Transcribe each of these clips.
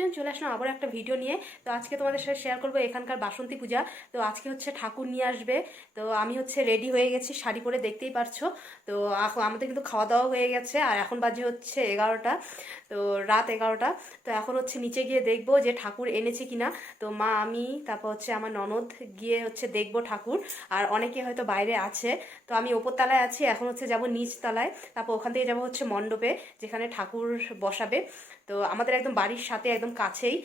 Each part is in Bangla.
এভরিওয়ান চলে আসলাম আবার একটা ভিডিও নিয়ে। তো আজকে তোমাদের সাথে শেয়ার করব এখানকার বাসন্তী পূজা। তো আজকে হচ্ছে ঠাকুর নিয়ে আসবে। তো আমি হচ্ছে রেডি হয়ে গেছি, শাড়ি পরে দেখতেই পারছ। তো আমাদের কিন্তু খাওয়া দাওয়া হয়ে গেছে, আর এখন বাজে হচ্ছে এগারোটা। তো রাত এগারোটা। তো এখন হচ্ছে নিচে গিয়ে দেখব যে ঠাকুর এনেছে কিনা। তো মা, আমি, তারপর হচ্ছে আমার ননদ গিয়ে হচ্ছে দেখব ঠাকুর। আর অনেকে হয়তো বাইরে আছে। তো আমি ওপর তলায় আছি, এখন হচ্ছে যাব নিচ তলায়। তারপর ওখান থেকে যাব হচ্ছে মণ্ডপে, যেখানে ঠাকুর বসাবে। তো আমাদের একদম বাড়ির সাথে একদম কাছেই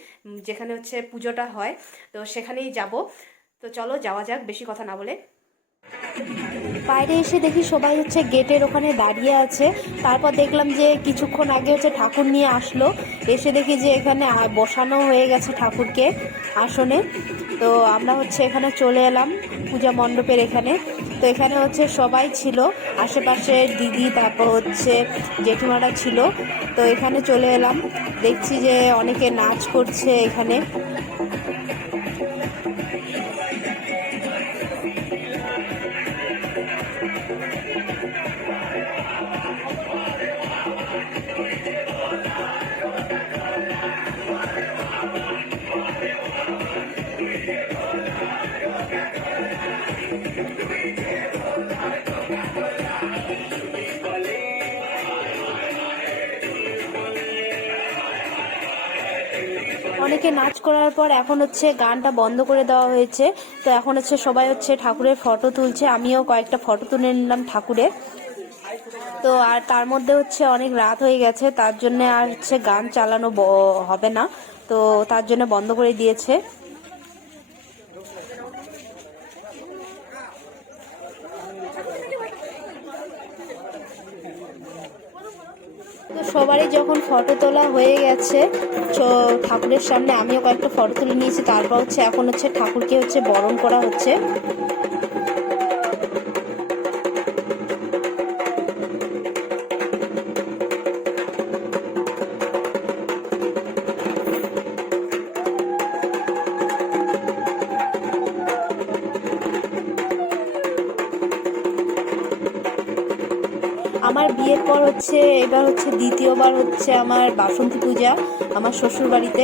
যেখানে হচ্ছে পুজোটা হয়। তো সেখানেই যাব। তো চলো, যাওয়া যাক, বেশি কথা না বলে। বাইরে এসে দেখি সবাই হচ্ছে গেটের ওখানে দাঁড়িয়ে আছে। তারপর দেখলাম যে কিছুক্ষণ আগে হচ্ছে ঠাকুর নিয়ে আসলো। এসে দেখি যে এখানে বসানো হয়ে গেছে ঠাকুরকে আসনে। তো আমরা হচ্ছে এখানে চলে এলাম পূজা মণ্ডপের এখানে। তো এখানে হচ্ছে সবাই ছিল। আশেপাশে দিদি, তারপর হচ্ছে জেঠিমারা ছিল। তো এখানে চলে এলাম। দেখছি যে অনেকে নাচ করছে এখানে। অনেকে নাচ করার পর এখন হচ্ছে গানটা বন্ধ করে দেওয়া হয়েছে। তো এখন হচ্ছে সবাই হচ্ছে ঠাকুরের ফটো তুলছে। আমিও কয়েকটা ফটো তুলে নিলাম ঠাকুরের। তো আর তার মধ্যে হচ্ছে অনেক রাত হয়ে গেছে, তার জন্য আর হচ্ছে গান চালানো হবে না। তো তার জন্য বন্ধ করে দিয়েছে। সবারই যখন ফটো তোলা হয়ে গেছে ঠাকুরের সামনে আমিও কয়েকটা ফটো তুলে নিয়েছি, তারপর হচ্ছে এখন হচ্ছে ঠাকুরকে হচ্ছে বরণ করা হচ্ছে। বিয়ের পর হচ্ছে, এবার হচ্ছে দ্বিতীয়বার হচ্ছে আমার বাসন্তী পূজা আমার শ্বশুর বাড়িতে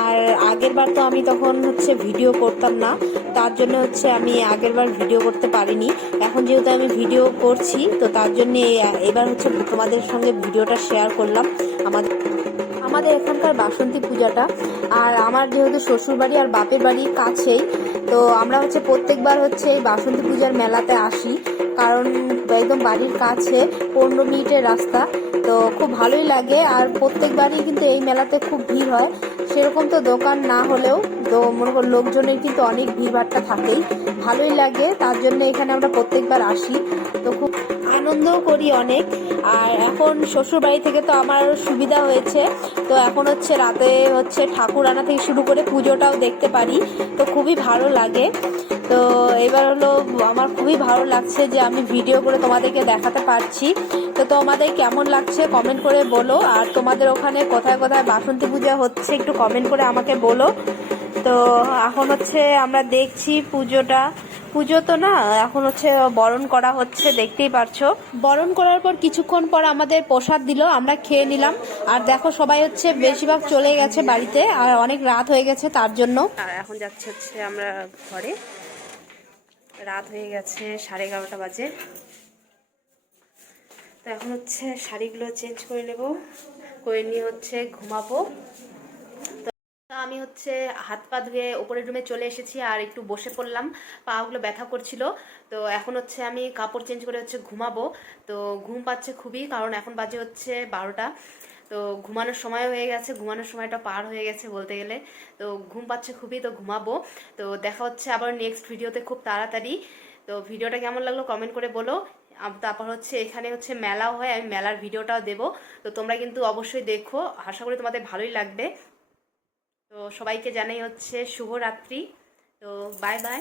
আর আগের বার তো আমি তখন হচ্ছে ভিডিও করতাম না, তার জন্য হচ্ছে আমি আগের বার ভিডিও করতে পারিনি। এখন যেহেতু আমি ভিডিও করছি, তো তার জন্য এবার হচ্ছে তোমাদের সঙ্গে ভিডিওটা শেয়ার করলাম। আমাদের আমাদের এখানকার বাসন্তী পূজাটা, আর আমার যেহেতু শ্বশুর বাড়ি আর বাপের বাড়ির কাছেই, তো আমরা হচ্ছে প্রত্যেকবার হচ্ছে এই বাসন্তী পূজার মেলাতে আসি। কারণ একদম বাড়ির কাছে, পনেরো মিনিটের রাস্তা। তো খুব ভালোই লাগে। আর প্রত্যেকবারই কিন্তু এই মেলাতে খুব ভিড় হয়। সেরকম তো দোকান না হলেও, তো মনে করো লোকজনের কিন্তু অনেক ভিড়ভাড়টা থাকেই। ভালোই লাগে। তার জন্য এখানে আমরা প্রত্যেকবার আসি। তো খুব আনন্দও করি অনেক। আর এখন শ্বশুর বাড়ি থেকে তো আমার সুবিধা হয়েছে। তো এখন হচ্ছে রাতে হচ্ছে ঠাকুর আনা থেকে শুরু করে পুজোটাও দেখতে পারি। তো খুবই ভালো লাগে। তো এবার হলো আমার খুবই ভালো লাগছে যে আমি ভিডিও করে তোমাদেরকে দেখাতে পারছি। তো তোমাদের কেমন লাগছে কমেন্ট করে বলো। আর তোমাদের ওখানে কোথায় কোথায় বাসন্তী পূজা হচ্ছে একটু কমেন্ট করে আমাকে বলো। তো এখন হচ্ছে আমরা দেখছি পুজোটা। পুজো তো না এখন হচ্ছে বরণ করা হচ্ছে দেখতেই পারছ। বরণ করার পর কিছুক্ষণ পর আমাদের প্রসাদ দিল আমরা খেয়ে নিলাম। আর দেখো সবাই হচ্ছে বেশিরভাগ চলে গেছে বাড়িতে আর অনেক রাত হয়ে গেছে তার জন্য। এখন যাচ্ছে হচ্ছে আমরা ঘরে। রাত হয়ে গেছে সাড়ে এগারোটা বাজে। তো এখন হচ্ছে শাড়িগুলো চেঞ্জ করে নেব করে নিয়ে হচ্ছে ঘুমাবো। আমি হচ্ছে হাত পা ধুয়ে ওপরের রুমে চলে এসেছি আর একটু বসে পড়লাম। পাগুলো ব্যথা করছিল। তো এখন হচ্ছে আমি কাপড় চেঞ্জ করে হচ্ছে ঘুমাবো। তো ঘুম পাচ্ছে খুবই কারণ এখন বাজে হচ্ছে বারোটা। তো ঘুমানোর সময় হয়ে গেছে। ঘুমানোর সময়টা পার হয়ে গেছে বলতে গেলে। তো ঘুম পাচ্ছে খুবই, তো ঘুমাবো। তো দেখা হচ্ছে আবার নেক্সট ভিডিওতে খুব তাড়াতাড়ি। তো ভিডিওটা কেমন লাগল কমেন্ট করে বলো। তারপর হচ্ছে এখানে হচ্ছে মেলাও হয়। আমি মেলার ভিডিওটাও দেবো। তো তোমরা কিন্তু অবশ্যই দেখো। আশা করি তোমাদের ভালোই লাগবে। তো সবাইকে জানাই হচ্ছে শুভরাত্রি। তো বাই বাই